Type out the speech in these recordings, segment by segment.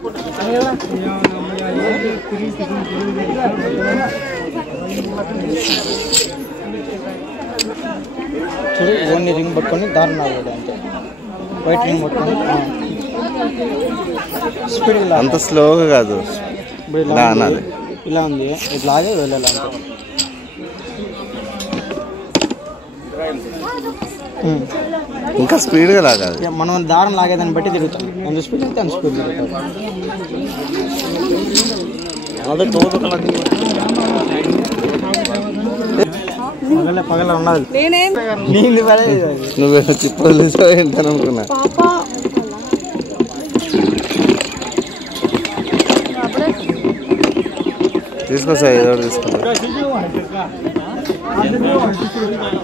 చూడు only ring పట్టుకొని దారి నాగేది అంతే వైట్ రింగ్ పట్టుకొని స్పీడ్ అంత స్లోగా కాదు ఇలా ఉంది ఇట్లాగే వెళ్ళాలి అంతే ఇంకా స్పీడ్గా లాగాలి మనం దారం లాగేదాన్ని బట్టి తిరుగుతాం ఎంత స్పీడ్ అయితే అంత స్పీడ్ తిరుగుతాం పగల ఉన్నది నువ్వు చిప్పలు ఏంటనుకున్నా తీసుకొస్తా ఏదో తీసుకుంటా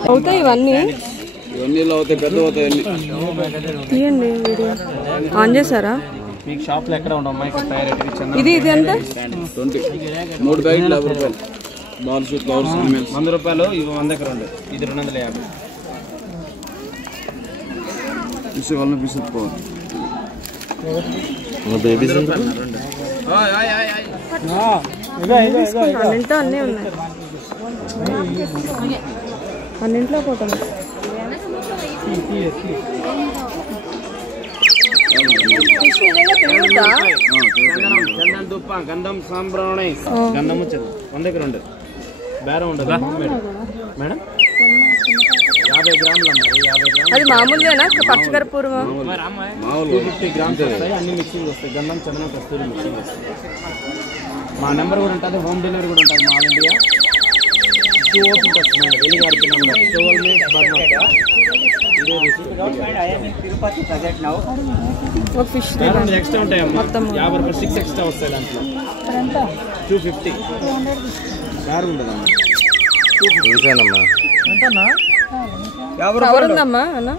అవుతాయి ఇవన్నీ అవుతాయి పెద్ద అవుతాయి తీయండి వీడియో ఆన్ చేశారా మీకు షాప్లో ఎక్కడ ఉండవు ఇది ఎంత 20 3 బ్యాగులు 50 రూపాయలు బాల్స్ ఫ్లవర్స్ 100 రూపాయలు ఇవి 100 దగ్గర ఉండే ఇది 250 ఇసు వాళ్ళని పిసుకో బేబీస్ అన్నింటిలో అన్నీ ఉన్నాయి అన్నింట్లో పోతాను గంధం సాంబ్రాణి గంధం వచ్చేది 100 దగ్గర ఉండదు బేరం ఉండదు మేడం 50 గ్రాములు అది మామూలుగానా పచ్చకర్పూరం మామూలు 250 గ్రామ్స్ వస్తాయి అన్ని మిక్సింగ్ వస్తాయి గంధం చందనం కస్తూరి మిక్సింగ్ వస్తాయి మా నెంబర్ కూడా ఉంటుంది హోమ్ డెలివరీ కూడా ఉంటుంది మా ఆల్ ఇండియా 2 ఓపెన్ వస్తుంది వెళ్ళి గారికి నెంబర్ 12 మినిట్స్ ఒక ఫిష్ ఎక్స్ట్రా ఉంటాయి మొత్తం 50 రూపాయలు 6 ఎక్స్ట్రా వస్తాయి దాంట్లో 250 బేరం ఉండదమ్మా చూసానమ్మా ఉందమ్మా అన్న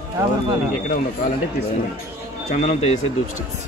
ఎక్కడ ఉండవు కావాలంటే తీసుకున్నాం చందనంతో చేసే ధూప్ స్టిక్స్